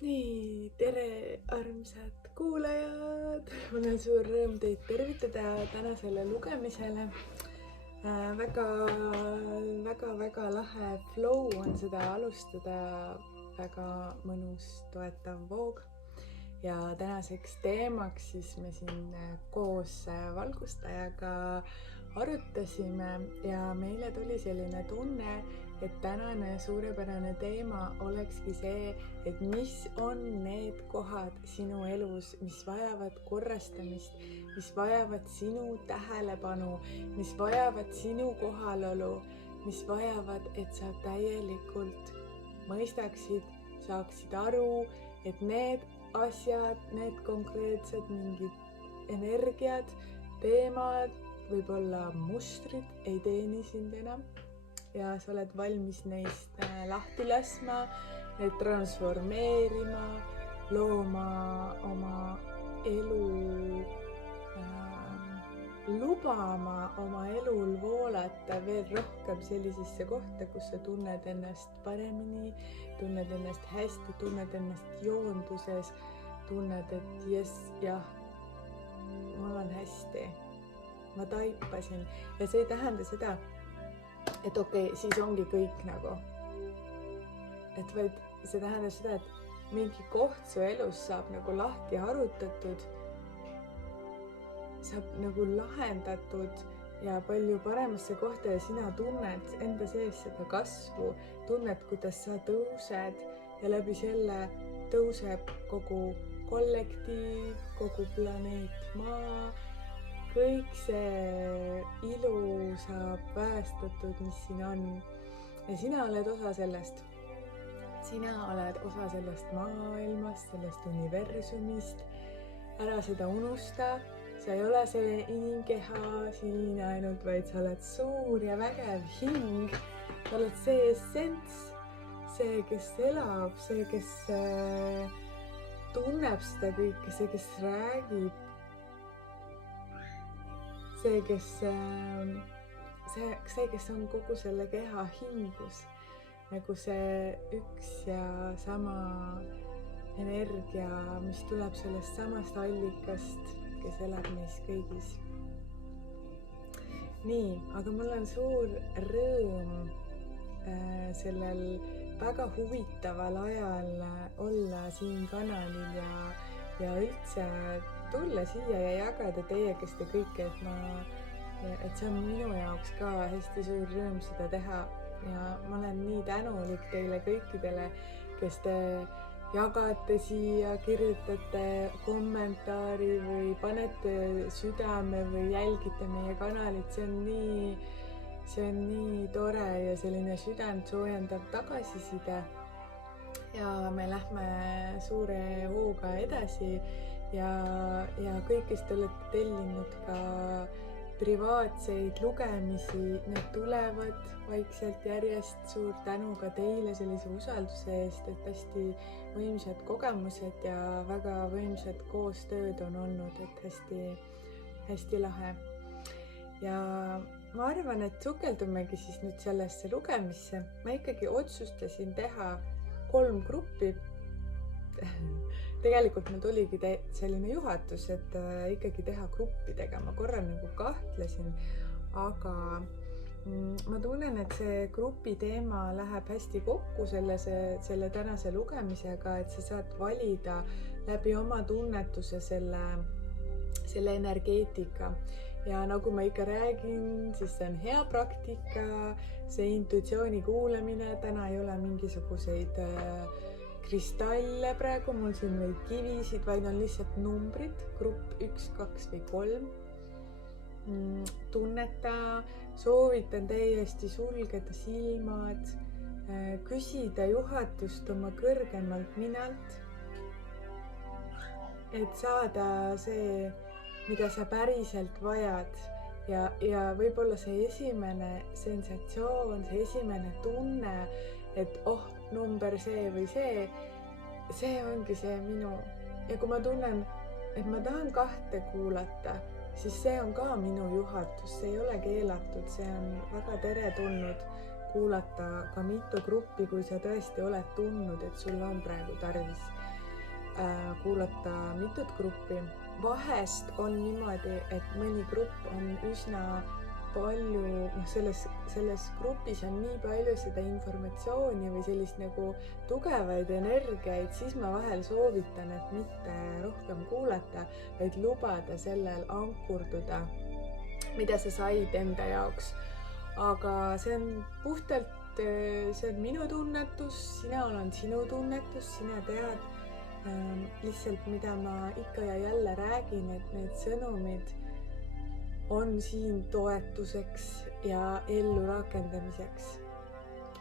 Nii, tere armsad kuulajad! Mul on suur rõõm teid tervitada tänasele lugemisele. Väga lahe flow on seda alustada, väga mõnus toetav voog. Ja tänaseks teemaks siis me siin koos valgustajaga arutasime ja meile tuli selline tunne, et tänane suurepärane teema olekski see, et mis on need kohad sinu elus, mis vajavad korrastamist, mis vajavad sinu tähelepanu, mis vajavad sinu kohalolu, mis vajavad, et sa täielikult mõistaksid, saaksid aru, et need asjad, need konkreetsed mingid energiad, teemad, võib-olla mustrid ei teeni sind enam ja sa oled valmis neist lahti laskma, neid transformeerima, looma oma elu, lubama oma elul voolata veel rohkem sellisesse kohta, kus sa tunned ennast paremini, tunned ennast hästi, tunned ennast joonduses, tunned, et jess, jah, mul on hästi, ma taipasin ja see ei tähenda seda, et okei, siis ongi kõik nagu, et vaid see tähendab seda, et mingi koht su elus saab nagu lahti harutatud, saab nagu lahendatud ja palju paremasse kohta ja sina tunned enda sees seda kasvu, tunned, kuidas sa tõused ja läbi selle tõuseb kogu kollektiiv, kogu planeet Maa, kõik see ilu saab väestatud, mis siin on. Ja sina oled osa sellest. Sina oled osa sellest maailmast, sellest universumist. Ära seda unusta. Sa ei ole see inimkeha siin ainult, vaid sa oled suur ja vägev hing. Sa oled see essents, see, kes elab, see, kes tunneb seda kõike, see, kes räägib. See, kes on kogu selle keha hingus, nagu see üks ja sama energia, mis tuleb sellest samast allikast, kes elab meis kõigis. Nii, aga mul on suur rõõm sellel väga huvitaval ajal olla siin kanalil ja üldse tulla siia ja jagada teie, kes te kõike, et see on minu jaoks ka hästi suur rõõm seda teha ja ma olen nii tänulik teile kõikidele, kes te jagate siia, kirjutate kommentaari või panete südame või jälgite meie kanalit, see on nii tore ja selline südant soojendav tagasiside ja me lähme suure hooga edasi ja kõik, kes te olete tellinud ka privaatseid lugemisi, need tulevad vaikselt järjest. Suur tänu ka teile sellise usalduse eest, et hästi võimsad kogemused ja väga võimsad koostööd on olnud, et hästi lahe. Ja ma arvan, et sukeldumegi siis nüüd sellesse lugemisse. Ma ikkagi otsustasin teha 3 gruppi. Tegelikult mul tuligi selline juhatus, et ikkagi teha gruppidega. Ma korra nagu kahtlesin, aga ma tunnen, et see grupi teema läheb hästi kokku selle tänase lugemisega, et sa saad valida läbi oma tunnetuse selle energeetika. Ja nagu ma ikka räägin, siis see on hea praktika, see intuitsiooni kuulamine, täna ei ole mingisuguseid kristalle praegu, mul siin või kivisid, vaid on lihtsalt numbrid, grupp 1, 2 või 3. Tunneta, soovitan täiesti sulgeda silmad, küsida juhatust oma kõrgemalt minalt, et saada see, mida sa päriselt vajad ja võib-olla see esimene sensatsioon, see esimene tunne, et number see või see ongi see minu. Ja kui ma tunnen, et ma tahan 2 kuulata, siis see on ka minu juhatus, see ei ole keelatud, see on väga teretulnud kuulata ka mitu gruppi, kui sa tõesti oled tundnud, et sul on praegu tarvis kuulata mitut gruppi. Vahest on niimoodi, et mõni grupp on üsna palju, selles grupis on nii palju seda informatsiooni või sellist nagu tugevaid energiaid, siis ma vahel soovitan, et mitte rohkem kuulata, vaid lubada sellel ankurduda, mida sa said enda jaoks. Aga see on puhtalt, see on minu tunnetus, sina oled sinu tunnetus, sina tead lihtsalt, mida ma ikka ja jälle räägin, et need sõnumid on siin toetuseks ja ellu rakendamiseks.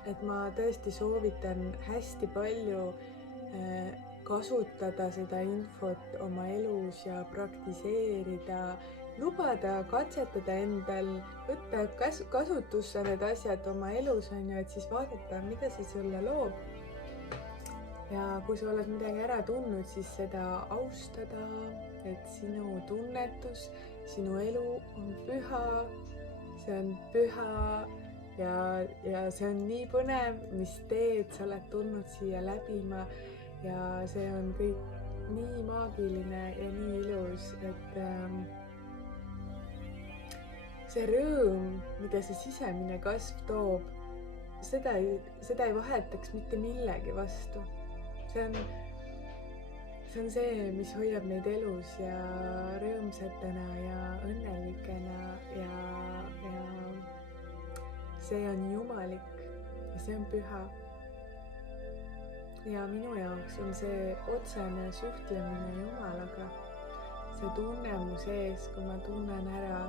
Et ma tõesti soovitan hästi palju kasutada seda infot oma elus ja praktiseerida, lubada, katsetada endal, võtta kasutusse need asjad oma elus, et siis vaadata, mida see sulle loob. Ja kui sa oled midagi ära tundnud, siis seda austada, et sinu tunnetus, sinu elu on püha, see on püha ja see on nii põnev, mis teed, sa oled tulnud siia läbima ja see on kõik nii maagiline ja nii ilus, et see rõõm, mida see sisemine kasv toob, seda ei vahetaks mitte millegi vastu. See on see, mis hoiab meid elus ja rõõmsatena ja õnnelikena ja see on jumalik ja see on püha. Ja minu jaoks on see otsene suhtlemine Jumalaga. See tunne mu sees, kui ma tunnen ära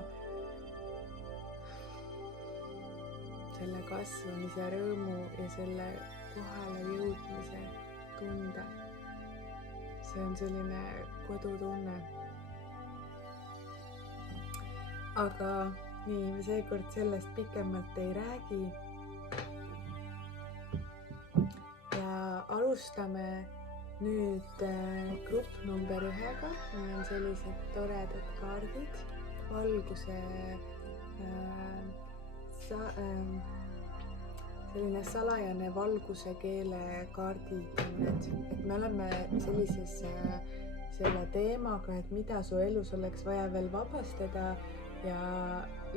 selle kasvamise rõõmu ja selle kohale jõudmise tunde. See on selline kodutunne. Aga nii, me seekord sellest pikemalt ei räägi. Ja alustame nüüd grupp number 1. Meil on sellised toredad kaardid, valguse selline salajane valguse keele kaardid, et me oleme sellises selle teemaga, et mida su elus oleks vaja veel vabastada ja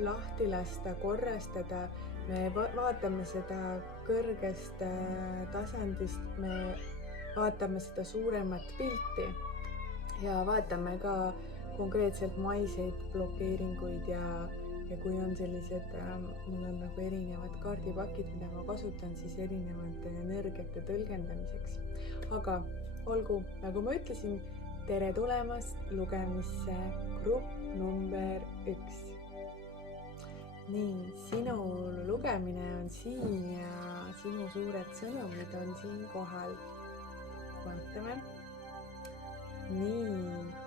lahti lasta, korrastada. Me vaatame seda kõrgest tasandist, me vaatame seda suuremat pilti ja vaatame ka konkreetselt maiseid blokeeringuid ja kui on sellised, mul on nagu erinevad kaardipakid, mida ma kasutan siis erinevate energiate tõlgendamiseks. Aga olgu, nagu ma ütlesin, tere tulemast lugemisse grupp number 1. Nii, sinu lugemine on siin ja sinu suured sõnumid on siin kohal. Vaatame. Nii.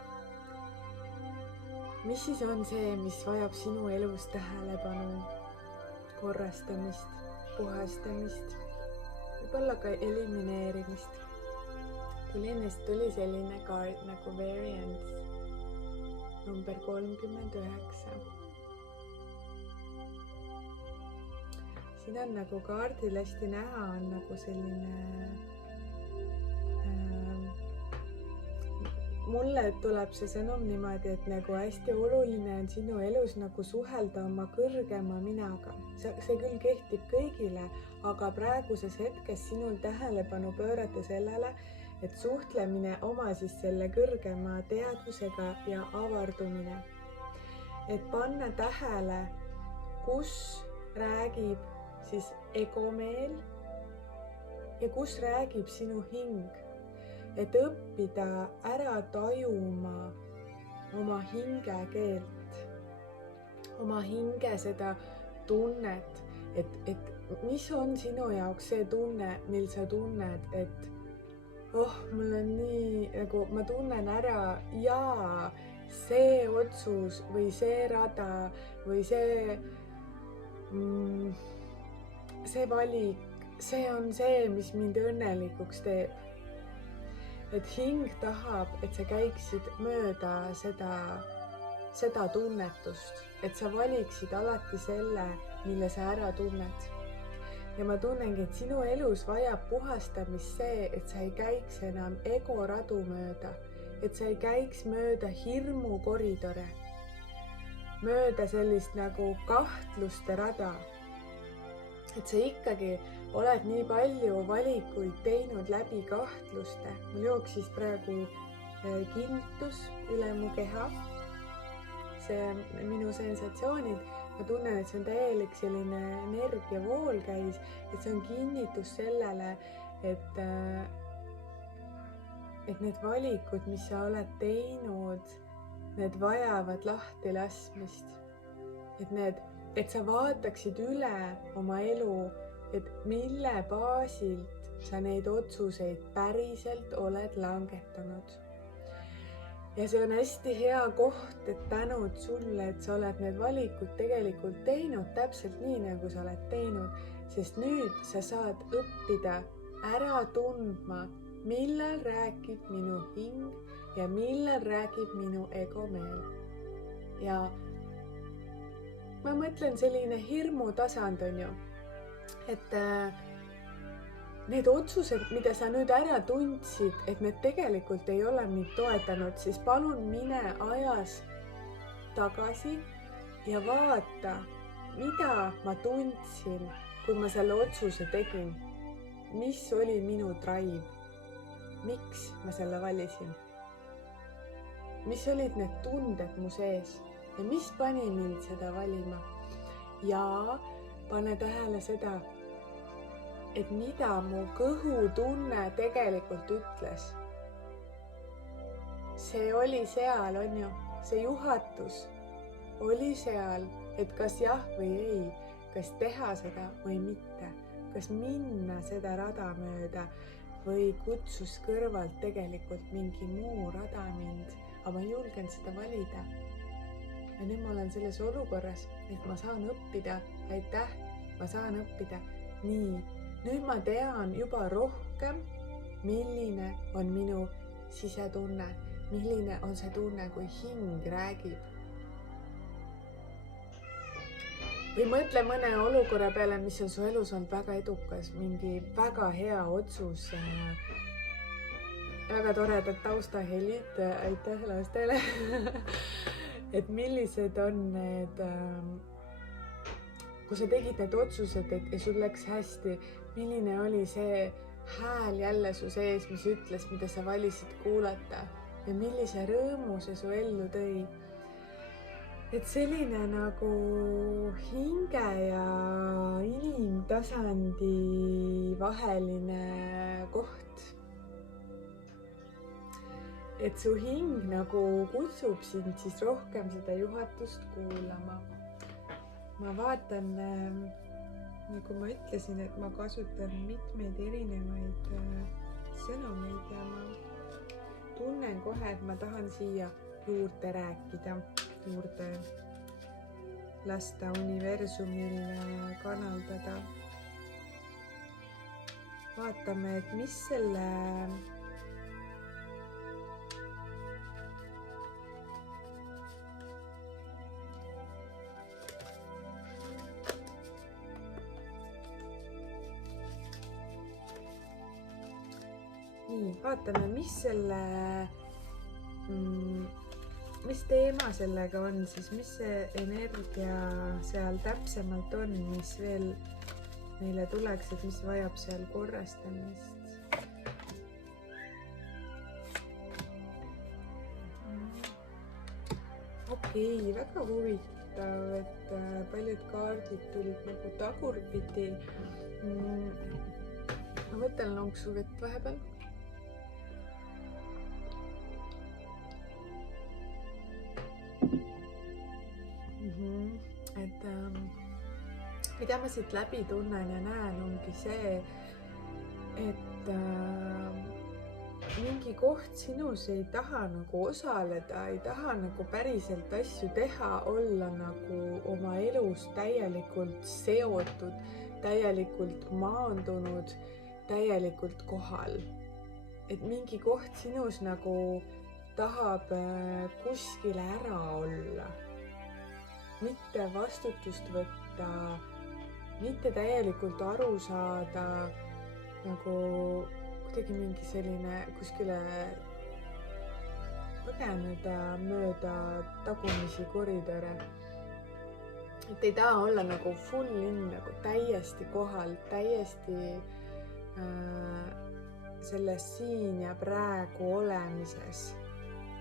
Mis siis on see, mis vajab sinu elus tähelepanu, korrastamist, puhastamist, võib-olla ka elimineerimist? Tuli selline kaart nagu Variance number 39. Siin on nagu kaardil hästi näha, on nagu selline mulle tuleb see sõnum niimoodi, et nagu hästi oluline on sinu elus nagu suhelda oma kõrgema minaga. See küll kehtib kõigile, aga praeguses hetkes sinul tähelepanu pöörata sellele, et suhtlemine oma siis selle kõrgema teadvusega ja avardumine. Et panna tähele, kus räägib siis egomeel ja kus räägib sinu hing. Et õppida ära tajuma oma hinge keelt, oma hinge seda tunnet, et mis on sinu jaoks see tunne, mil sa tunned, et mul on nii, nagu ma tunnen ära, jaa, see otsus või see rada või see valik, see on see, mis mind õnnelikuks teeb. Et hing tahab, et sa käiksid mööda seda tunnetust, et sa valiksid alati selle, mille sa ära tunned. ja ma tunnengi, et sinu elus vajab puhastamist see, et sa ei käiks enam egoradu mööda, et sa ei käiks mööda hirmu koridore, mööda sellist nagu kahtluste rada. Et sa ikkagi oled nii palju valikuid teinud läbi kahtluste. Mul jooksis praegu kinnitus üle mu keha. See minu sensatsioonid, ma tunnen, et see on täielik selline energiavool käis, et see on kinnitus sellele, et need valikud, mis sa oled teinud, need vajavad lahti laskmist. Et sa vaataksid üle oma elu, et mille baasilt sa neid otsuseid päriselt oled langetanud. Ja see on hästi hea koht, et tänud sulle, et sa oled need valikud tegelikult teinud täpselt nii, nagu sa oled teinud, sest nüüd sa saad õppida ära tundma, millal räägib minu hing ja millal räägib minu egomeel. Ja ma mõtlen selline hirmu tasand on ju, et need otsused, mida sa nüüd ära tundsid, et need tegelikult ei ole mind toetanud, siis palun mine ajas tagasi ja vaata, mida ma tundsin, kui ma selle otsuse tegin. Mis oli minu drive? Miks ma selle valisin? Mis olid need tunded mu sees ja mis pani mind seda valima? Ja pane tähele seda, et mida mu kõhutunne tegelikult ütles. See oli seal, on ju, see juhatus oli seal, et kas jah või ei, kas teha seda või mitte, kas minna seda rada mööda või kutsus kõrvalt tegelikult mingi muu rada mind, aga ma julgen seda valida. Ja nüüd ma olen selles olukorras, et ma saan õppida, aitäh, ma saan õppida nii. Nüüd ma tean juba rohkem, milline on minu sisetunne, milline on see tunne, kui hing räägib. Või mõtle mõne olukorra peale, mis on su elus olnud väga edukas, mingi väga hea otsus, väga toredad taustahelid, aitäh lastele, et millised on need, kui sa tegid need otsused, et sul läks hästi, milline oli see hääl jälle su sees, mis ütles, mida sa valisid kuulata ja millise rõõmu see su ellu tõi. Et selline nagu hinge ja inimtasandi vaheline koht. Et su hing nagu kutsub sind siis rohkem seda juhatust kuulama. Ma vaatan, nagu ma ütlesin, et ma kasutan mitmeid erinevaid sõnumeid ja ma tunnen kohe, et ma tahan siia juurde rääkida, juurde lasta universumil kanaldada. Vaatame, et mis selle vaatame, mis teema sellega on siis, mis see energia seal täpsemalt on, mis veel meile tuleks, et mis vajab seal korrastamist. Okei, väga huvitav, et paljud kaardid tulid nagu tagurpidi. Ma võtan lonksu vett vahepeal. Mida ma siit läbi tunnen ja näen, ongi see, et mingi koht sinus ei taha nagu osaleda, ei taha nagu päriselt asju teha, olla nagu oma elus täielikult seotud, täielikult maandunud, täielikult kohal. Et mingi koht sinus nagu tahab kuskile ära olla, mitte vastutust võtta mitte täielikult aru saada nagu kuidagi mingi selline kuskile põgeneda mööda tagumisi koridore. Et ei taha olla nagu full in, nagu täiesti kohal, täiesti selles siin ja praegu olemises,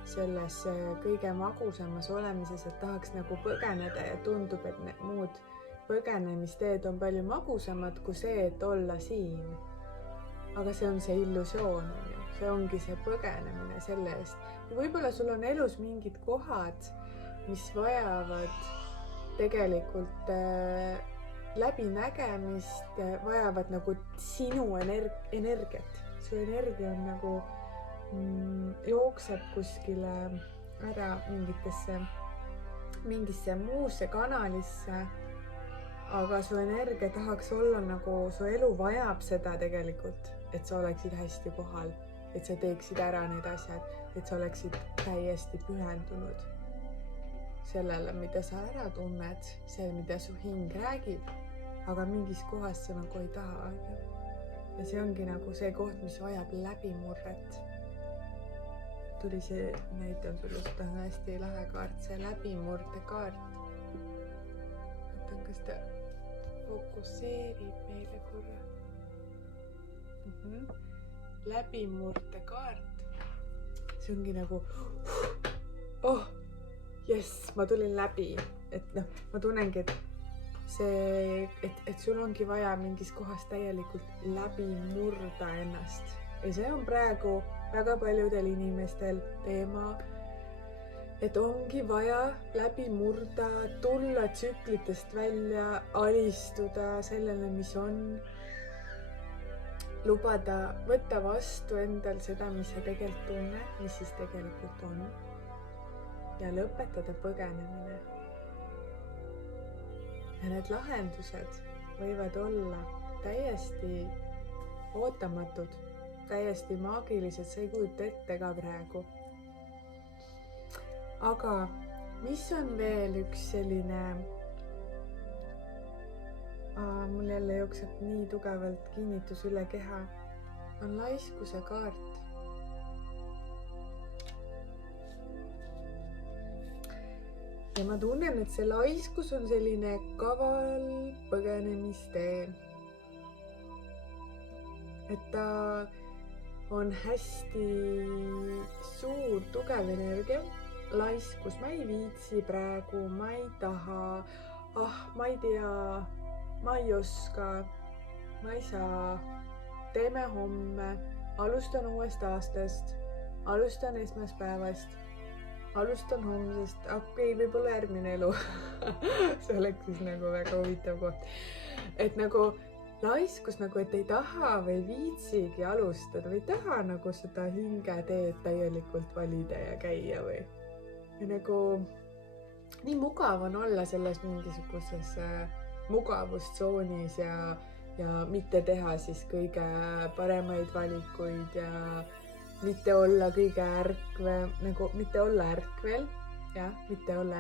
selles kõige magusamas olemises, et tahaks nagu põgeneda ja tundub, et need muud põgenemisteed on palju magusamad kui see, et olla siin. Aga see on see illusioon, see ongi see põgenemine selle eest. Ja võib-olla sul on elus mingid kohad, mis vajavad tegelikult läbinägemist, vajavad nagu sinu energiat. Su energia on nagu jookseb kuskile ära mingisse muusse kanalisse, aga su energia tahaks olla nagu, su elu vajab seda tegelikult, et sa oleksid hästi kohal, et sa teeksid ära need asjad, et sa oleksid täiesti pühendunud sellele, mida sa ära tunned, see, mida su hing räägib, aga mingis kohas sa nagu ei taha. Ja see ongi nagu see koht, mis vajab läbimurret. Tuli see, näitan sulle, seda on hästi lahe kaart, see läbimurdekaart. Võtan, kas ta fokusseerib meile korra. Läbimurdekaart. See ongi nagu, jess, ma tulin läbi. Et noh, ma tunnengi, et sul ongi vaja mingis kohas täielikult läbi murda ennast. Ja see on praegu väga paljudel inimestel teema, et ongi vaja läbi murda, tulla tsüklitest välja, alistuda sellele, mis on, lubada, võtta vastu endal seda, mis sa tegelikult tunned, mis siis tegelikult on, ja lõpetada põgenemine. Ja need lahendused võivad olla täiesti ootamatud, täiesti maagilised, sa ei kujuta ette ka praegu. Aga mis on veel üks selline, mul jälle jookseb nii tugevalt kinnitus üle keha, on laiskuse kaart. Ja ma tunnen, et see laiskus on selline kaval põgenemistee. Et ta on hästi suur, tugev energia. Laiskus, ma ei viitsi praegu, ma ei taha, ma ei tea, ma ei oska, ma ei saa. Teeme homme, alustan uuest aastast, alustan esmaspäevast. Alustan homsest, võib-olla järgmine elu. See oleks siis nagu väga huvitav koht. Et nagu laiskus, nagu, et ei taha või viitsigi alustada või taha nagu seda hingeteed täielikult valida ja käia või. Ja nagu nii mugav on olla selles mingisuguses mugavustsoonis ja mitte teha siis kõige paremaid valikuid ja mitte olla kõige mitte olla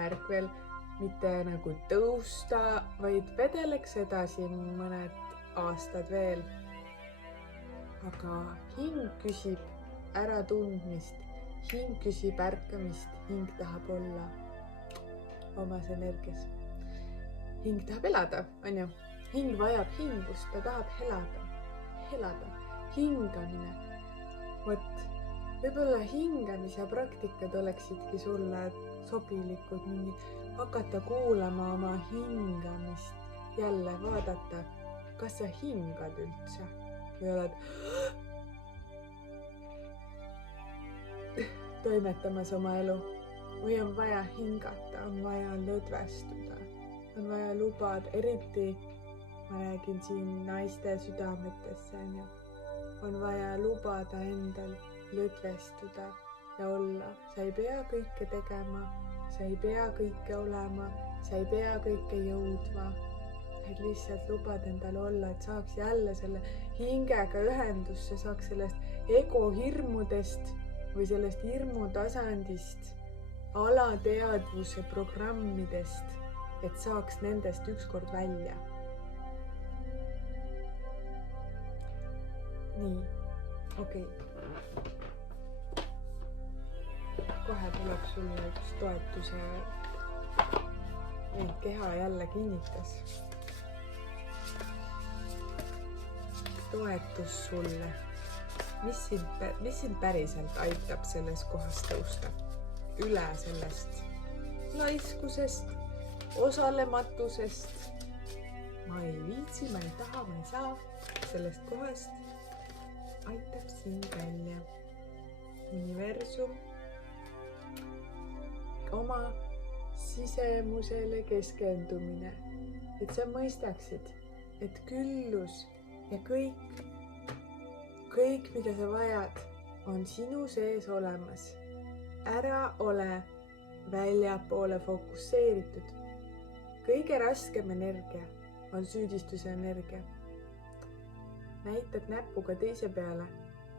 ärkvel, mitte nagu tõusta, vaid vedeleks edasi mõned aastad veel. Aga hing küsib äratundmist, hing küsib ärkamist, hing tahab olla omas energias. Hing tahab elada, on ju? Hing vajab hingust, ta tahab helada, hingamine. Vot, võib-olla hingamise praktikad oleksidki sulle sobilikud, hakata kuulama oma hingamist, jälle vaadata, kas sa hingad üldse või oled toimetamas oma elu või on vaja hingata, on vaja lõdvestuda, on vaja lubada, eriti ma räägin siin naiste südametesse, on vaja lubada endal lõdvestuda ja olla. Sa ei pea kõike tegema, sa ei pea kõike olema, sa ei pea kõike jõudma. Et lihtsalt lubad endal olla, et saaks jälle selle hingega ühendusse, saaks sellest ego hirmudest või sellest hirmutasandist, alateadvuse programmidest, et saaks nendest ükskord välja. nii, okei. Kohe tuleb sulle üks toetuse, keha jälle kinnitas. Toetus sulle. Mis sind päriselt aitab selles kohas tõusta? Üle sellest laiskusest, osalematusest. Ma ei viitsi, ma ei taha, ma ei saa. Sellest kohast aitab sind välja universum. Oma sisemusele keskendumine, et sa mõistaksid, et küllus ja kõik, mida sa vajad, on sinu sees olemas. Ära ole väljapoole fokusseeritud. Kõige raskem energia on süüdistuse energia. Näitad näpuga teise peale,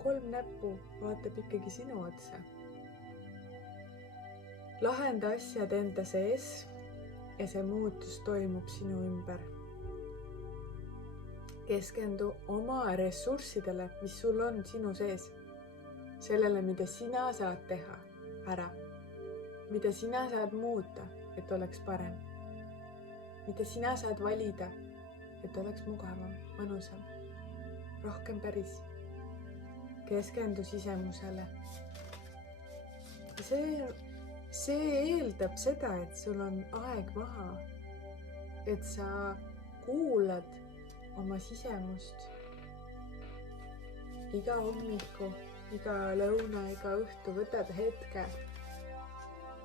3 näppu vaatab ikkagi sinu otsa. Lahenda asjad enda sees ja see muutus toimub sinu ümber. Keskendu oma ressurssidele, mis sul on sinu sees. Sellele, mida sina saad teha ära. Mida sina saad muuta, et oleks parem. Mida sina saad valida, et oleks mugavam, mõnusam. Rohkem päris. Keskendu sisemusele. See eeldab seda, et sul on aeg maha, et sa kuulad oma sisemust iga hommiku, iga lõuna, iga õhtu, võtad hetke.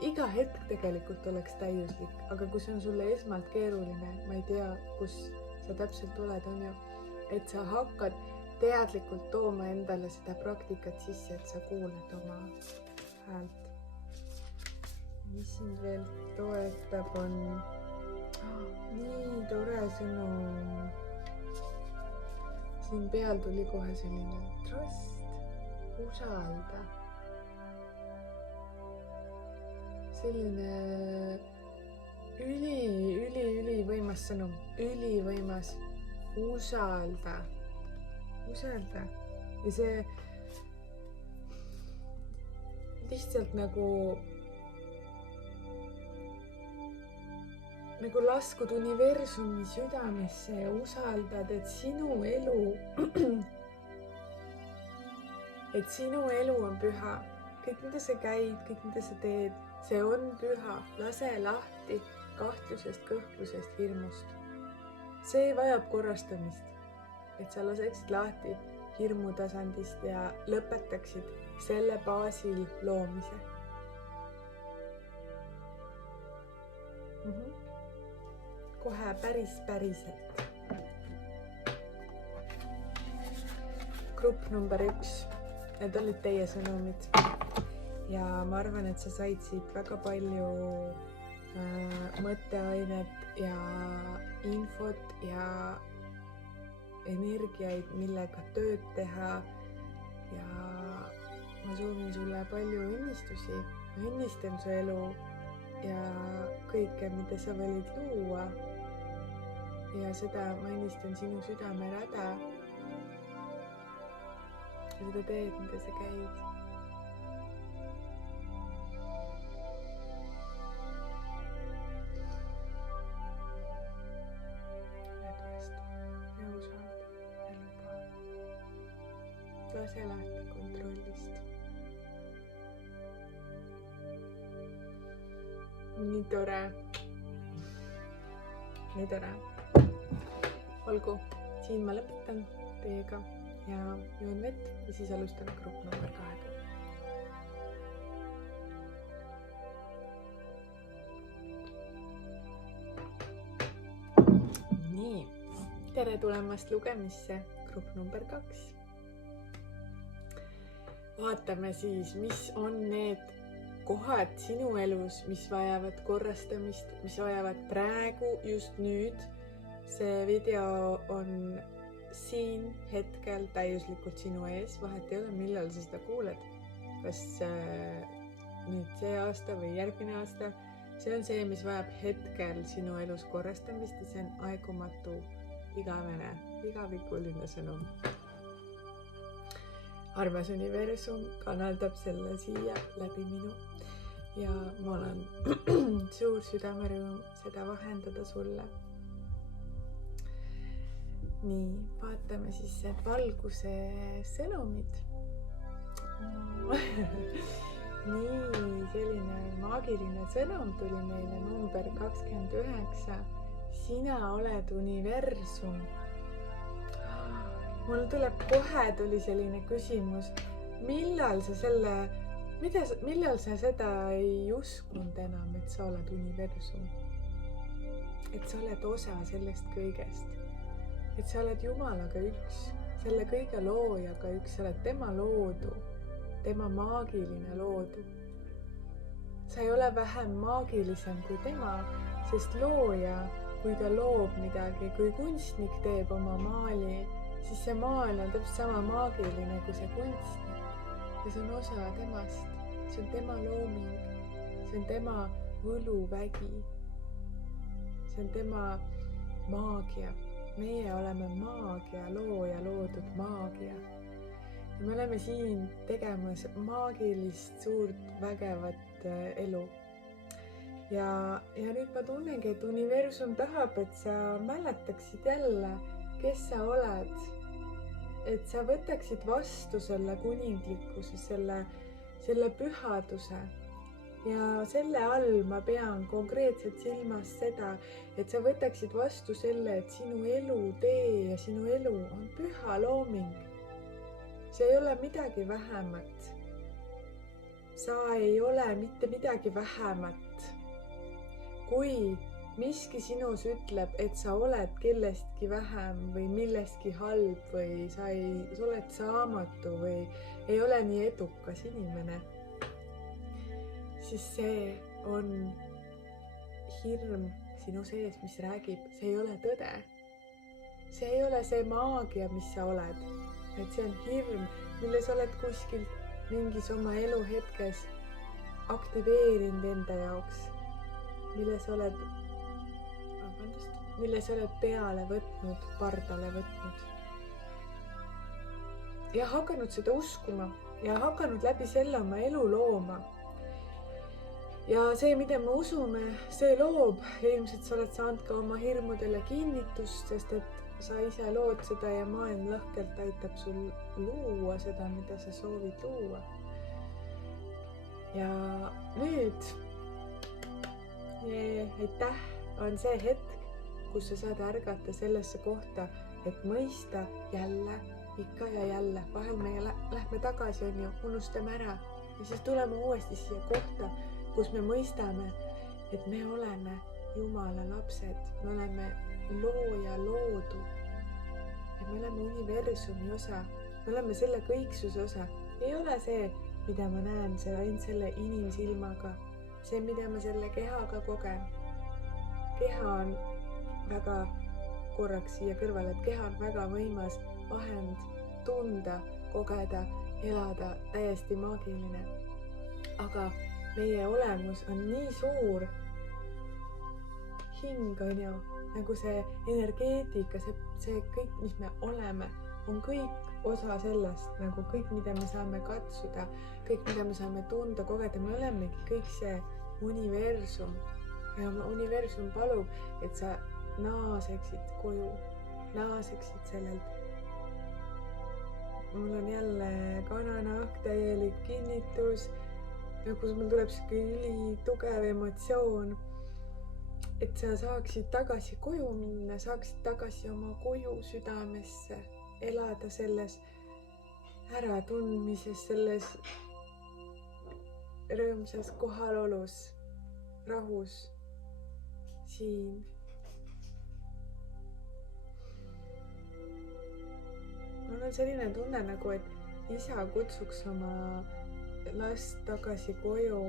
Iga hetk tegelikult oleks täiuslik, aga kui see on sulle esmalt keeruline, ma ei tea, kus sa täpselt oled, on ju, et sa hakkad teadlikult tooma endale seda praktikat sisse, et sa kuulad oma häält. Mis sind veel toetab on nii tore sõnum. Siin peal tuli kohe selline trust, usalda. Selline üli võimas sõnum, ülivõimas. Usalda. Ja see lihtsalt nagu laskud universumi südamesse ja usaldad, et sinu elu on püha. Kõik, mida sa käid, kõik, mida sa teed, see on püha. Lase lahti kahtlusest, kõhklusest, hirmust. See vajab korrastamist, et sa laseksid lahti hirmu tasandist ja lõpetaksid selle baasil loomise. Kohe päriselt. Grupp number 1. Need olid teie sõnumid. Ja ma arvan, et sa said siit väga palju mõtteainet ja infot ja energiaid, millega tööd teha. Ja ma soovin sulle palju õnnistusi. Ma õnnistan su elu ja kõike, mida sa võid luua. Ja seda ma õnnistan sinu südamerada. Ja seda teed, mida sa käid. Ja usalda ja luba. Lase lahti kontrollist. Nii tore. Olgu, siin ma lõpetan teiega ja joon vett ja siis alustan grupp number 2. Nii, tere tulemast lugemisse, grupp number 2. Vaatame siis, mis on need kohad sinu elus, mis vajavad korrastamist, mis vajavad praegu, just nüüd. See video on siin hetkel täiuslikult sinu ees, vahet ei ole, millal sa seda kuuled. Kas nüüd see aasta või järgmine aasta. See on see, mis vajab hetkel sinu elus korrastamist ja see on aegumatu, igavene, igavikuline sõnum. armas universum kanaldab selle siia läbi minu ja ma olen suur südamerõõm seda vahendada sulle. Nii, vaatame siis need valguse sõnumid. Nii, selline maagiline sõnum tuli meile number 29. Sina oled universum. Mul tuli selline küsimus, millal sa seda ei uskunud enam, et sa oled universum? Et sa oled osa sellest kõigest. Et sa oled Jumalaga üks, selle kõige loojaga üks, sa oled tema loodu, tema maagiline loodu. Sa ei ole vähem maagilisem kui tema, sest looja, kui ta loob midagi, kui kunstnik teeb oma maali, siis see maal on täpselt sama maagiline kui see kunstnik. Ja see on osa temast, see on tema looming, see on tema võluvägi, see on tema maagia. Meie oleme maagia, looja loodud maagia. Ja me oleme siin tegemas maagilist, suurt, vägevat elu. Ja nüüd ma tunnengi, et universum tahab, et sa mäletaksid jälle, kes sa oled. Et sa võtaksid vastu selle kuninglikkuse, selle pühaduse. Ja selle all ma pean konkreetselt silmas seda, et sa võtaksid vastu selle, et sinu elutee ja sinu elu on püha looming. See ei ole midagi vähemat. Sa ei ole mitte midagi vähemat. Kui miski sinus ütleb, et sa oled kellestki vähem või millestki halb või sa oled saamatu või ei ole nii edukas inimene, siis see on hirm sinu sees, mis räägib, see ei ole tõde. See ei ole see maagia, mis sa oled, et see on hirm, mille sa oled kuskil mingis oma eluhetkes aktiveerinud enda jaoks, mille sa oled peale võtnud, pardale võtnud. Ja hakanud seda uskuma ja hakanud läbi selle oma elu looma. Ja see, mida me usume, see loob. Ilmselt sa oled saanud ka oma hirmudele kinnitust, sest et sa ise lood seda ja maailm lahkelt aitab sul luua seda, mida sa soovid luua. Ja nüüd, aitäh, on see hetk, kus sa saad ärgata sellesse kohta, et mõista jälle, ikka ja jälle. Vahel me lähme tagasi, unustame ära ja siis tuleme uuesti siia kohta, kus me mõistame, et me oleme Jumala lapsed, me oleme looja loodu ja me oleme universumi osa, me oleme selle kõiksuse osa. Ei ole see, mida ma näen, see ainult selle inimsilmaga, see, mida ma selle kehaga kogen. Keha on väga korraks siia kõrvale, et keha on väga võimas vahend tunda, kogeda, elada, täiesti maagiline. Aga meie olemus on nii suur, hing on ju, nagu see energeetika, see kõik, mis me oleme, on kõik osa sellest, nagu kõik, mida me saame katsuda, kõik, mida me saame tunda, kogeda, me olemegi kõik see universum. Ja universum palub, et sa naaseksid koju, naaseksid sellelt. Mul on jälle kananahk, täielik kinnitus, kus mul tuleb üli tugev emotsioon, et sa saaksid tagasi koju minna, saaksid tagasi oma koju südamesse, elada selles äratundmises, selles rõõmsas kohalolus, rahus, siin. Mul on selline tunne nagu, et isa kutsuks oma last tagasi koju,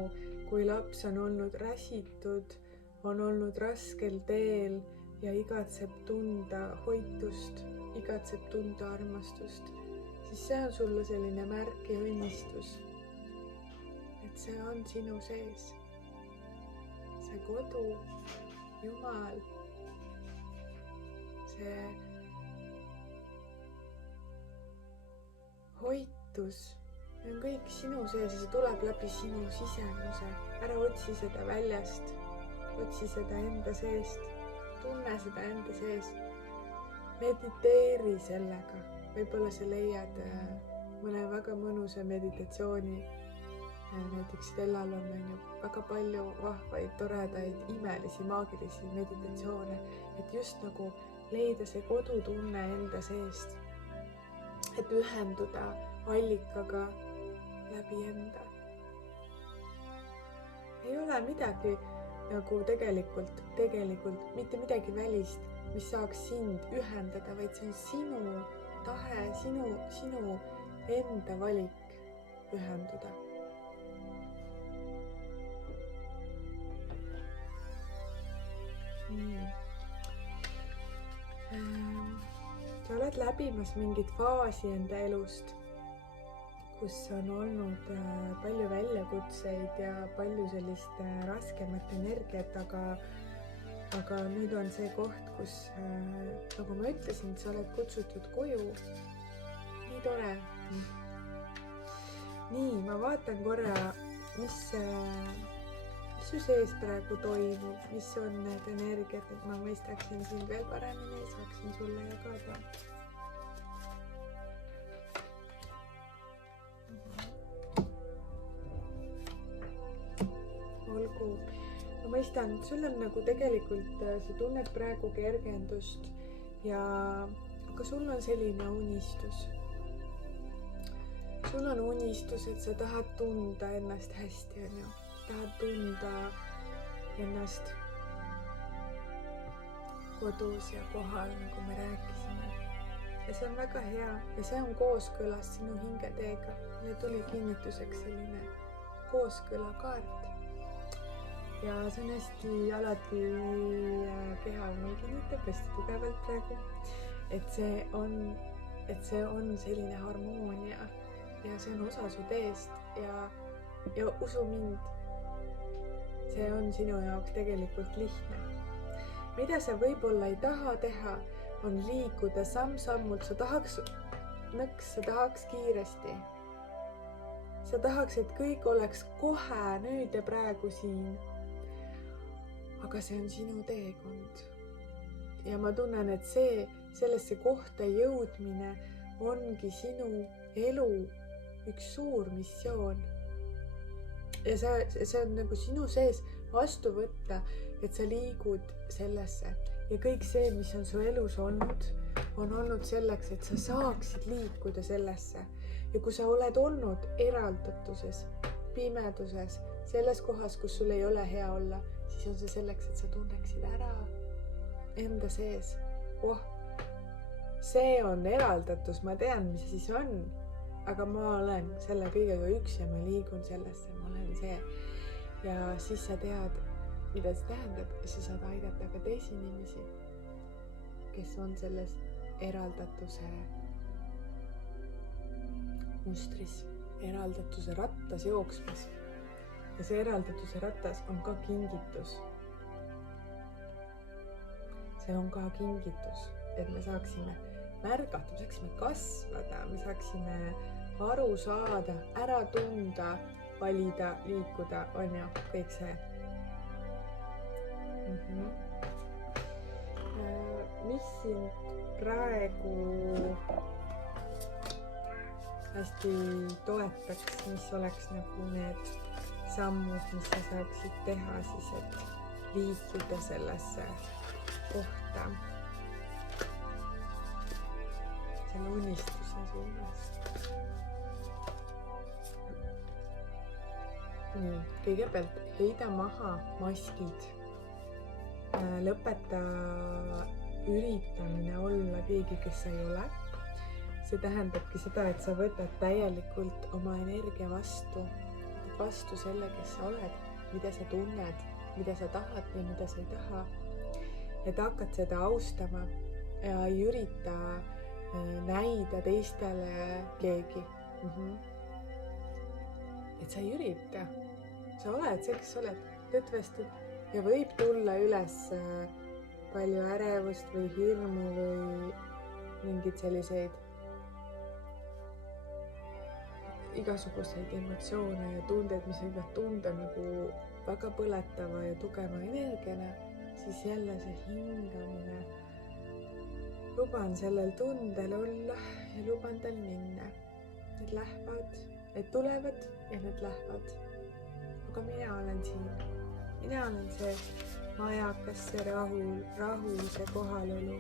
kui laps on olnud räsitud, on olnud raskel teel ja igatseb tunda hoitust, igatseb tunda armastust, siis see on sulle selline märk ja õnnistus, et see on sinu sees. See kodu, Jumal, see hoit, väsitus, see on kõik sinu sees ja see tuleb läbi sinu sisemuse. Ära otsi seda väljast, otsi seda enda seest, tunne seda enda sees. Mediteeri sellega, võib-olla sa leiad mõne väga mõnusa meditatsiooni. Näiteks Stellal on väga palju vahvaid, toredaid, imelisi, maagilisi meditatsioone, et just nagu leida see kodutunne enda seest, et ühenduda allikaga läbi enda. Ei ole midagi nagu tegelikult mitte midagi välist, mis saaks sind ühendada, vaid see on sinu tahe, sinu enda valik ühenduda. Sa oled läbimas mingit faasi enda elust, kus on olnud palju väljakutseid ja palju sellist raskemat energiat, aga nüüd on see koht, kus, nagu ma ütlesin, sa oled kutsutud koju. Nii tore. Nii, ma vaatan korra, mis su sees praegu toimub, mis on need energiat, et ma mõistaksin sind veel paremini ja saaksin sulle jagada. Olgu, ma mõistan, sul on nagu tegelikult, sa tunned praegu kergendust aga sul on selline unistus. Sul on unistus, et sa tahad tunda ennast hästi, on ju. Tahad tunda ennast kodus ja kohal, nagu me rääkisime. Ja see on väga hea ja see on kooskõlas sinu hingeteega. Meil tuli kinnituseks selline kooskõlakaart. Ja see on hästi alati keha mul kinnitab hästi tugevalt praegu, et see on selline harmoonia ja see on osa su teest ja usu mind, see on sinu jaoks tegelikult lihtne. Mida sa võib-olla ei taha teha, on liikuda samm-sammult. Sa tahaks nõks, sa tahaks kiiresti. Sa tahaks, et kõik oleks kohe nüüd ja praegu siin. Aga see on sinu teekond. Ja ma tunnen, et sellesse kohta jõudmine ongi sinu elu üks suur missioon. Ja see on nagu sinu sees vastu võtta, et sa liigud sellesse. Ja kõik see, mis on su elus olnud, on olnud selleks, et sa saaksid liikuda sellesse. Ja kui sa oled olnud eraldatuses, pimeduses, selles kohas, kus sul ei ole hea olla, siis on see selleks, et sa tunneksid ära enda sees. See on eraldatus, ma tean, mis siis on. Aga ma olen selle kõigega üks ja ma liigun sellesse, ma olen see. Ja siis sa tead, mida see tähendab ja sa saad aidata ka teisi inimesi, kes on selles eraldatuse mustris, eraldatuse rattas jooksmas. Ja see eraldatuse rattas on ka kingitus. See on ka kingitus, et me saaksime märgata, me saaksime kasvada, me saaksime aru saada, ära tunda, valida, liikuda, on ju, kõik see. Mis sind praegu hästi toetaks, mis oleks nagu need sammud, mis sa saaksid teha siis, et liikuda sellesse kohta, selle unistuse suunas. Nii, kõigepealt heida maha maskid. Lõpeta üritamine olla keegi, kes sa ei ole. See tähendabki seda, et sa võtad täielikult oma energia vastu selle, kes sa oled, mida sa tunned, mida sa tahad ja mida sa ei taha. Et hakkad seda austama ja ei ürita näida teistele keegi. Et sa ei ürita. Sa oled see, kes sa oled, tõtvestud ja võib tulla üles palju ärevust või hirmu või mingid selliseid igasuguseid emotsioone ja tundeid, mis võivad tunda nagu väga põletava ja tugeva energiana, siis jälle see hingamine. Luban sellel tundel olla ja luban tal minna. Need lähevad, need tulevad ja need lähevad. Aga mina olen siin. Mina olen see majakas, see rahu, see kohalolu.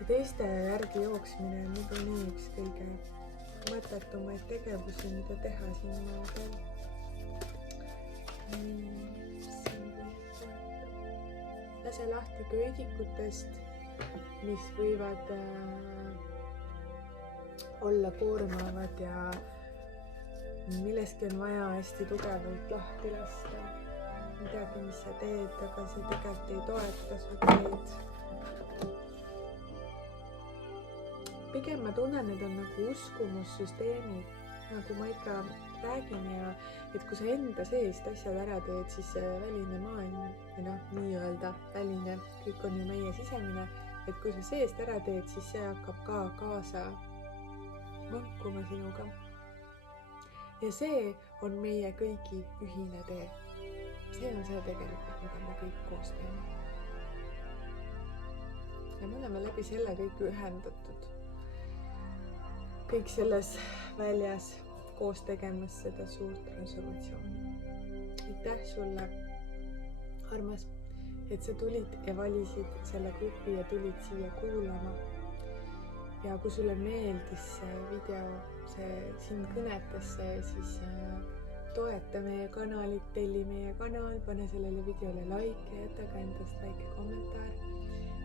Ja teiste järgi jooksmine on niikuinii üks kõige mõttetumaid tegevusi, mida teha siin maa peal. Lase lahti köidikutest, mis võivad olla koormavad ja milleski on vaja hästi tugevalt lahti lasta. Midagi, mis sa teed, aga see tegelikult ei toeta su teed. Pigem ma tunnen, need on nagu uskumussüsteemid, nagu ma ikka räägin ja et kui sa enda seest asjad ära teed, siis see väline maailm, või nii-öelda väline, kõik on ju meie sisemine, et kui sa seest ära teed, siis see hakkab ka kaasa mõnkuma sinuga. Ja see on meie kõigi ühine tee. See on see tegelikult, mida me kõik koos teeme. Ja me oleme läbi selle kõik ühendatud. Kõik selles väljas koos tegemas seda suurt transformatsiooni. Aitäh sulle, armas, et sa tulid ja valisid selle grupi ja tulid siia kuulama. Ja kui sulle meeldis see video, see sind kõnetas see, siis toeta meie kanalit, telli meie kanal, pane sellele videole like ja jäta ka endast väike kommentaar.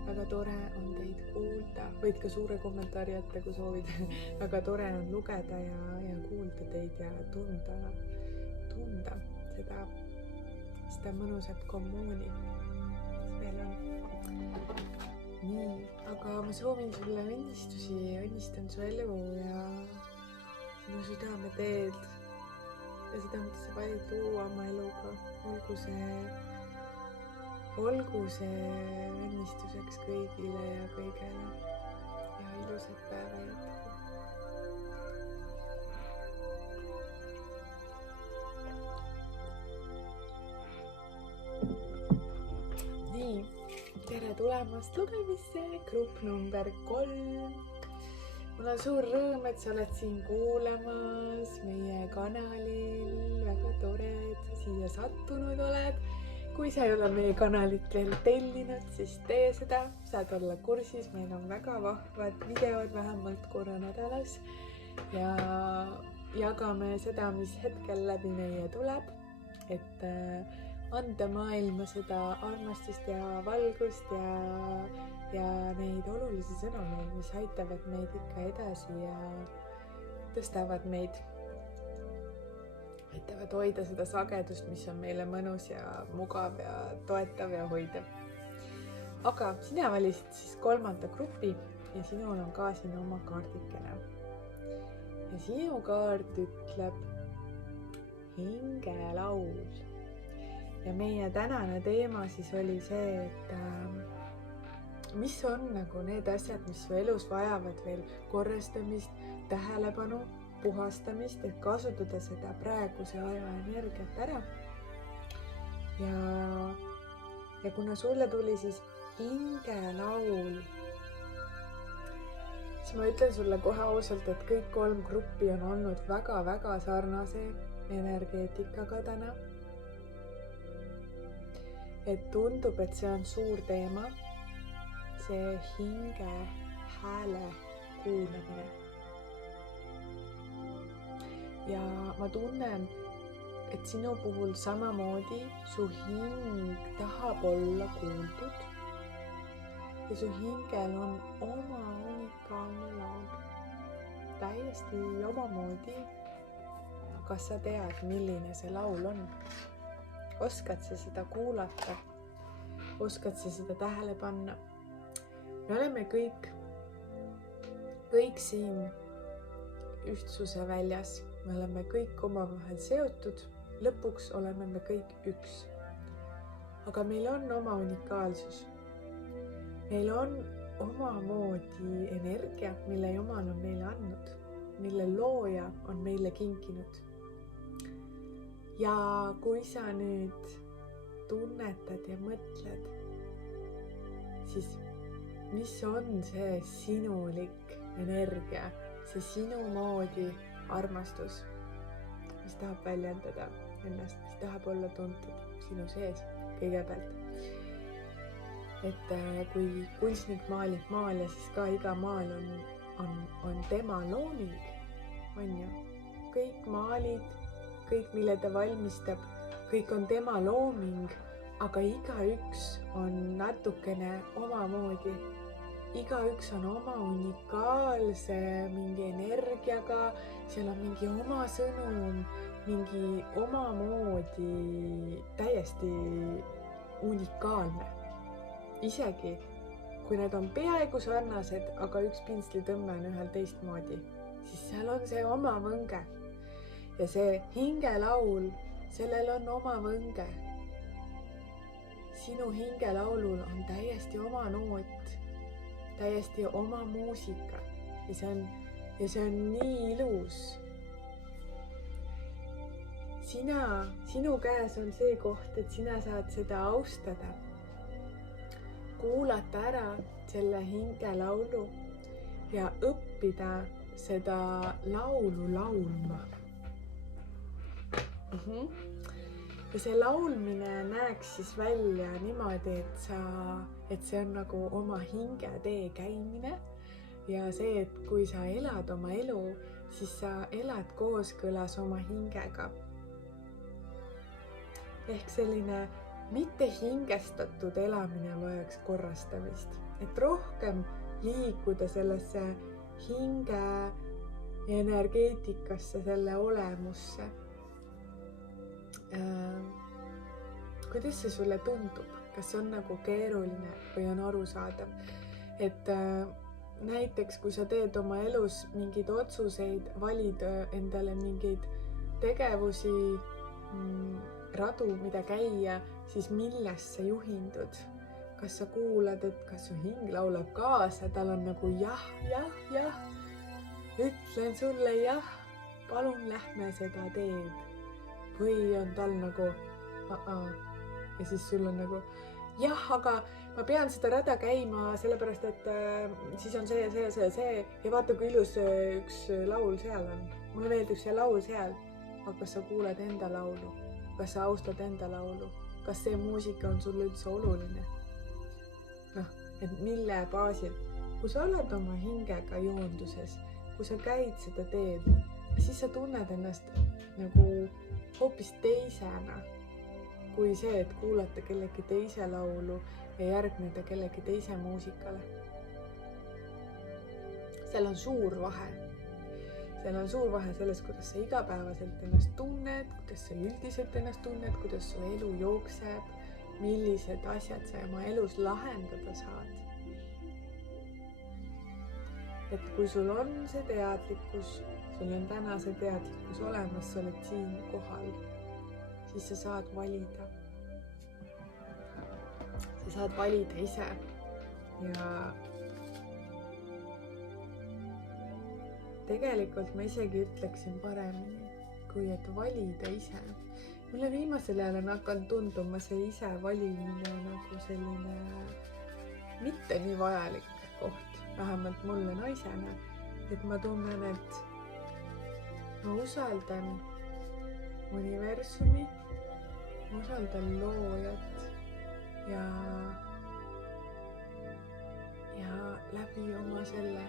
Väga tore on teid kuulda, võid ka suure kommentaari jätta, kui soovid. Väga tore on lugeda ja kuulda teid ja tunda seda mõnusat kommuuni, mis meil on. Nii, aga ma soovin sulle õnnistusi, õnnistan su elu ja sinu südameteed ja seda, mida sa valid luua oma eluga. Olgu see õnnistuseks kõigile ja kõigele ja ilusat päeva jätku. Nii, tere tulemast lugemisse, grupp number 3. Mul on suur rõõm, et sa oled siin kuulamas meie kanalil. Väga tore, et sa siia sattunud oled. Kui sa ei ole meie kanalit veel tellinud, siis tee seda, saad olla kursis, meil on väga vahvad videod vähemalt korra nädalas ja jagame seda, mis hetkel läbi meie tuleb, et anda maailma seda armastust ja valgust ja neid olulisi sõnumeid, mis aitavad meid ikka edasi ja tõstavad meid. Aitavad hoida seda sagedust, mis on meile mõnus ja mugav ja toetav ja hoidev. Aga sina valisid siis 3. grupi ja sinul on ka siin oma kaardikene. Ja sinu kaart ütleb hingelaul. Ja meie tänane teema siis oli see, et mis on nagu need asjad, mis su elus vajavad veel korrastamist, tähelepanu, puhastamist, et kasutada seda praeguse aja energiat ära. Ja kuna sulle tuli siis hingelaul, siis ma ütlen sulle kohe ausalt, et kõik 3 gruppi on olnud väga-väga sarnase energeetikaga täna. Et tundub, et see on suur teema, see hinge hääle kuulamine. Ja ma tunnen, et sinu puhul samamoodi su hing tahab olla kuuldud ja su hingel on oma unikaalne laul. Täiesti omamoodi. Kas sa tead, milline see laul on? Oskad sa seda kuulata? Oskad sa seda tähele panna? Me oleme kõik siin ühtsuse väljas. Me oleme kõik omavahel seotud, lõpuks oleme me kõik üks. Aga meil on oma unikaalsus. Meil on omamoodi energia, mille Jumal on meile andnud. mille looja on meile kinkinud. Ja kui sa nüüd tunnetad ja mõtled, siis mis on see sinulik energia, see sinu moodi armastus, mis tahab väljendada ennast, mis tahab olla tuntud sinu sees kõigepealt. Et kui kunstnik maalib maale, siis ka iga maal on tema looming, on ju. Kõik maalid, kõik, mille ta valmistab, kõik on tema looming, aga igaüks on natukene omamoodi. Igaüks on oma unikaalse mingi energiaga, seal on mingi oma sõnum, mingi omamoodi täiesti unikaalne. Isegi kui need on peaaegu sarnased, aga üks pintslitõmme on ühel teistmoodi, siis seal on see oma võnge. Ja see hingelaul, sellel on oma võnge. Sinu hingelaulul on täiesti oma noot, täiesti oma muusika ja see on nii ilus. Sinu käes on see koht, et sina saad seda austada. Kuulata ära selle hingelaulu ja õppida seda laulu laulma. Ja see laulmine näeks siis välja niimoodi, et see on nagu oma hingetee käimine ja see, et kui sa elad oma elu, siis sa elad kooskõlas oma hingega. Ehk selline mitte hingestatud elamine vajaks korrastamist, et rohkem liikuda sellesse hinge energeetikasse, selle olemusse. Kuidas see sulle tundub? Kas see on nagu keeruline või on arusaadav? Et näiteks, kui sa teed oma elus mingeid otsuseid, valid endale mingeid tegevusi, radu, mida käia, siis millest sa juhindud? Kas sa kuulad, et kas su hing laulab kaasa, tal on nagu jah, ütlen sulle jah, palun lähme seda teed. Või on tal nagu ja siis sul on nagu jah, aga ma pean seda rada käima, sellepärast et siis on see ja vaata, kui ilus üks laul seal on. Mulle meeldib see laul seal, aga kas sa kuuled enda laulu? Kas sa austad enda laulu? Kas see muusika on sulle üldse oluline? Et mille baasil, kui sa oled oma hingega joonduses, kui sa käid seda teed, siis sa tunned ennast nagu hoopis teisena kui see, et kuulata kellegi teise laulu ja järgneda kellegi teise muusikale. Seal on suur vahe. Seal on suur vahe selles, kuidas sa igapäevaselt ennast tunned, kuidas sa üldiselt ennast tunned, kuidas su elu jookseb, millised asjad sa oma elus lahendada saad. Et kui sul on see teadlikkus, sul on täna see teadlikkus olemas, sa oled siin kohal, siis sa saad valida. Sa saad valida ise ja tegelikult ma isegi ütleksin paremini, kui et valida ise. Mulle viimasel ajal on hakanud tunduma see ise valimine nagu selline mitte nii vajalik koht, vähemalt mulle naisena, et ma tunnen, et ma usaldan universumi, ma usaldan loojat ja läbi oma selle,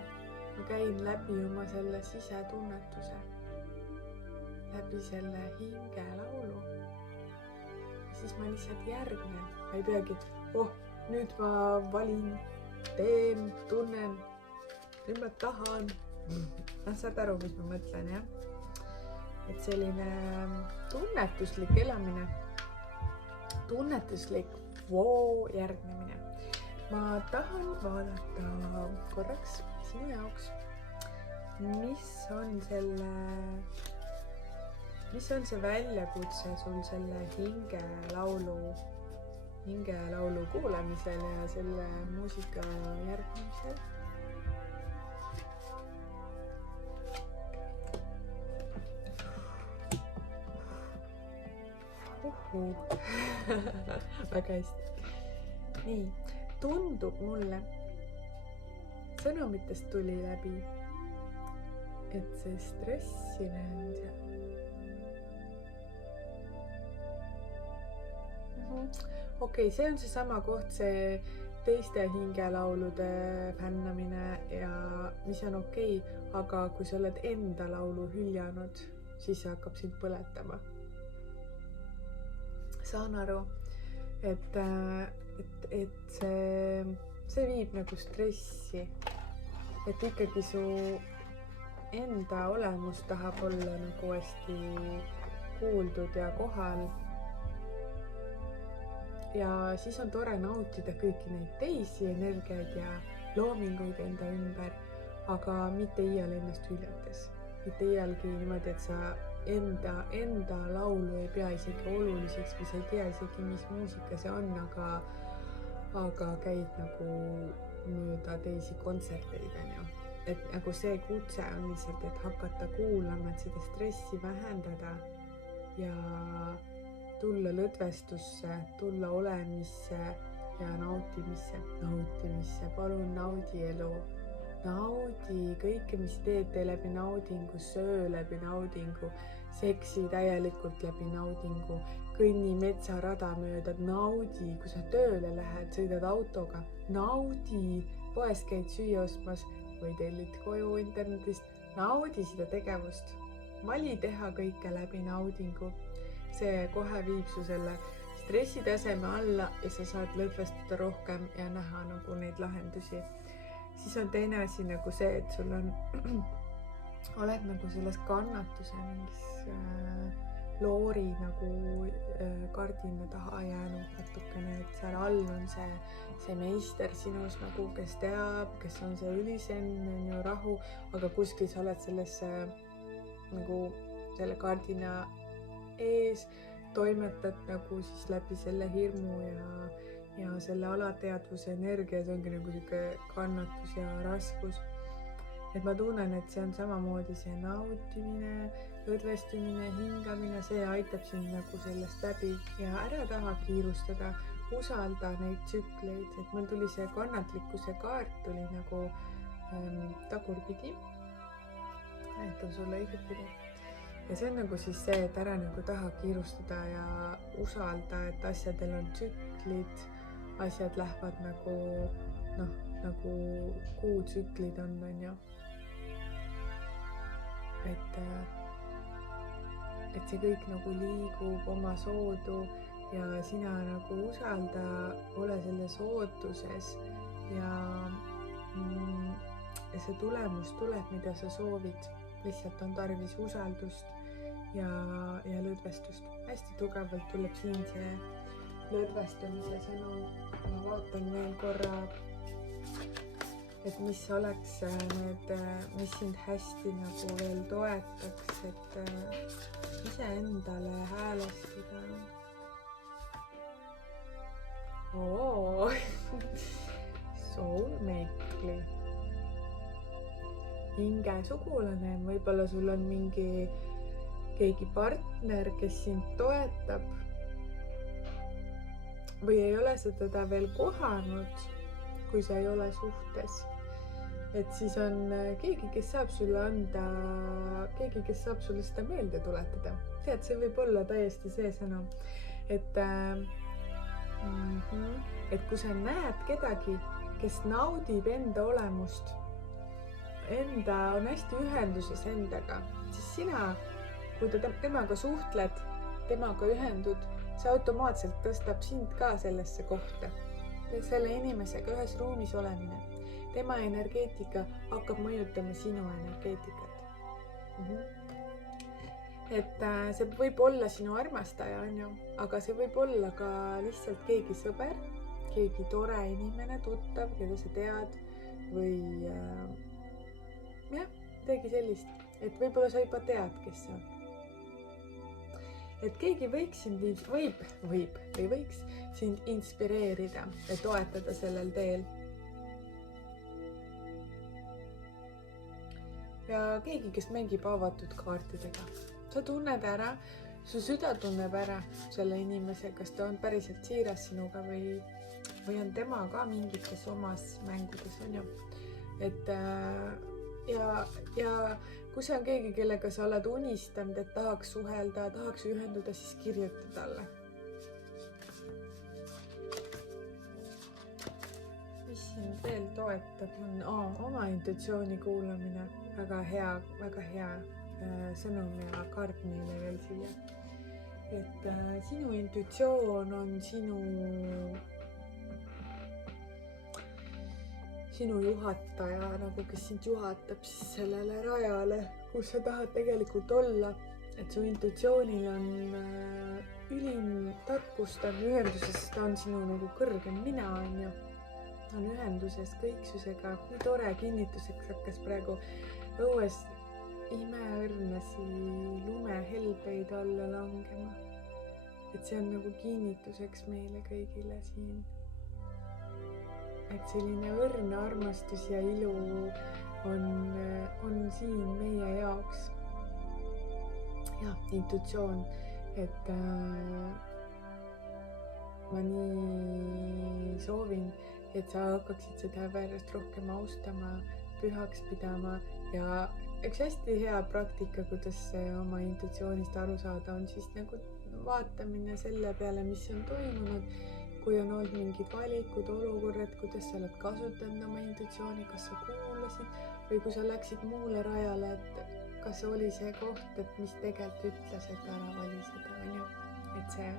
ma käin läbi oma selle sisetunnetuse, läbi selle hingelaulu. Siis ma lihtsalt järgnen, ma ei peagi, nüüd ma valin, teen, tunnen, nüüd ma tahan. Saad aru, mis ma mõtlen, jah? Et selline tunnetuslik elamine, tunnetuslik järgnemine. Ma tahan vaadata korraks sinu jaoks, mis on see väljakutse sul selle hingelaulu kuulamisel ja selle muusika järgmisel. väga hästi. nii, tundub mulle, sõnumitest tuli läbi, et see stressine on seal. Okei, see on seesama koht, see teiste hingelaulude fännamine ja mis on okei, aga kui sa oled enda laulu hüljanud, siis see hakkab sind põletama. Saan aru, et see viib nagu stressi, et ikkagi su enda olemus tahab olla nagu hästi kuuldud ja kohal. Ja siis on tore nautida kõiki neid teisi energiaid ja loominguid enda ümber, aga mitte iial ennast hüljates. Mitte iialgi niimoodi, et sa enda laulu ei pea isegi oluliseks või sa ei tea isegi, mis muusika see on, aga käid nagu mööda teisi kontserteid, on ju. Et nagu see kutse on lihtsalt, et hakata kuulama, et seda stressi vähendada ja tulla lõdvestusse, tulla olemisse ja nautimisse. Palun naudi elu. Naudi kõike, mis teed, tee läbi naudingu, söö läbi naudingu, seksi täielikult läbi naudingu, kõnni metsarada mööda, naudi, kui sa tööle lähed, sõidad autoga, naudi, poes käid süüa ostmas või tellid koju internetist, naudi seda tegevust. Vali teha kõike läbi naudingu. See kohe viib su selle stressitaseme alla ja sa saad lõdvestuda rohkem ja näha nagu neid lahendusi. Siis on teine asi nagu see, et sul on, oled nagu selles kannatuse mingis loori nagu kardina taha jäänud natukene, et seal all on see meister sinus nagu, kes teab, kes on see ülisenn, on ju rahu, aga kuskil sa oled selles nagu selle kardina ees, toimetad nagu siis läbi selle hirmu ja selle alateadvuse energia, see ongi nagu sihuke kannatus ja raskus. Et ma tunnen, et see on samamoodi see nautimine, lõdvestumine, hingamine, see aitab sind nagu sellest läbi ja ära taha kiirustada, usalda neid tsükleid, et meil tuli see kannatlikkuse kaart tuli nagu tagurpidi, näitan sulle õigetpidi. Ja see on nagu siis see, et ära nagu taha kiirustada ja usalda, et asjadel on tsüklid, asjad lähevad nagu kuutsüklid on ju. Et see kõik nagu liigub oma soodu ja sina nagu usalda, ole selles ootuses ja see tulemus tuleb, mida sa soovid. Lihtsalt on tarvis usaldust ja lõdvestust. Hästi tugevalt tuleb siin see lõdvestumise sõnum. Ma vaatan veel korra, et mis oleks need, mis sind hästi nagu veel toetaks, et iseendale häälestuda. Soulmate. Hingesugulane, võib-olla sul on keegi partner, kes sind toetab või ei ole sa teda veel kohanud, kui sa ei ole suhtes. Et siis on keegi, kes saab sulle anda, keegi, kes saab sulle seda meelde tuletada. Tead, see võib olla täiesti see sõnum, et kui sa näed kedagi, kes naudib enda olemust, on hästi ühenduses endaga, siis sina, kui temaga suhtled, temaga ühendud, see automaatselt tõstab sind ka sellesse kohta. Selle inimesega ühes ruumis olemine. Tema energeetika hakkab mõjutama sinu energeetikat. Et see võib olla sinu armastaja, on ju, aga see võib olla ka lihtsalt keegi sõber, keegi tore inimene, tuttav, keda sa tead või midagi sellist, et võib-olla sa juba tead, kes see on. Et keegi võiks sind inspireerida ja toetada sellel teel. Ja keegi, kes mängib avatud kaartidega. Sa tunned ära su süda tunneb ära selle inimese, kas ta on päriselt siiras sinuga või on tema ka mingites omas mängudes, on ju. Et ja kui see on keegi, kellega sa oled unistanud, et tahaks suhelda, tahaks ühenduda, siis kirjuta talle. Mis sind veel toetab, on oma intuitsiooni kuulamine. Väga hea sõnum ja kaart meile veel siia. Et sinu intuitsioon on sinu juhataja, nagu kes sind juhatab siis sellele rajale, kus sa tahad tegelikult olla. Et su intuitsioonil on ülim tarkus, ta on ühenduses, ta on sinu nagu kõrgem mina, on ju. Ta on ühenduses kõiksusega. Nii tore kinnituseks hakkas praegu õues imeõrnasi lumehelbeid alla langema. Et see on nagu kinnituseks meile kõigile siin. Et selline õrn armastus ja ilu on siin meie jaoks. Ja, intuitsioon, et ma nii soovin, et sa hakkaksid seda järjest rohkem austama, pühaks pidama ja üks hästi hea praktika, kuidas oma intuitsioonist aru saada, on siis nagu vaatamine selle peale, mis on toimunud, kui on olnud mingid valikud, olukorrad, kuidas sa oled kasutanud oma intuitsiooni, kas sa kuulasid või kui sa läksid muule rajale, et kas oli see koht, et mis tegelikult ütles, et ära vali seda, on ju. Et see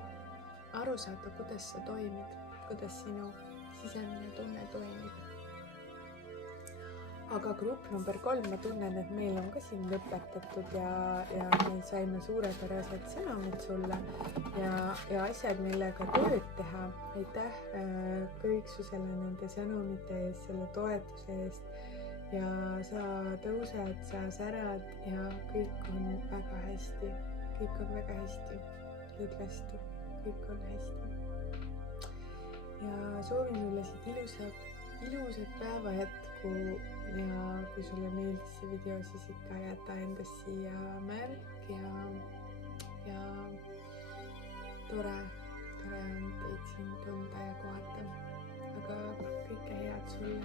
aru saada, kuidas sa toimid, kuidas sinu sisemine tunne toimib. Aga grupp number 3, ma tunnen, et meil on ka siin lõpetatud ja me saime suurepärased sõnumid sulle ja asjad, millega tööd teha. Aitäh kõiksusele nende sõnumite eest, selle toetuse eest ja sa tõused, sa särad ja kõik on väga hästi. Kõik on väga hästi. Lõdvestu, kõik on hästi. Ja soovin sulle siit ilusat päeva jätku ja kui sulle meeldis see video, siis ikka jäta endast siia märk ja tore on teid siin tunda ja kohata. Aga kõike head sulle.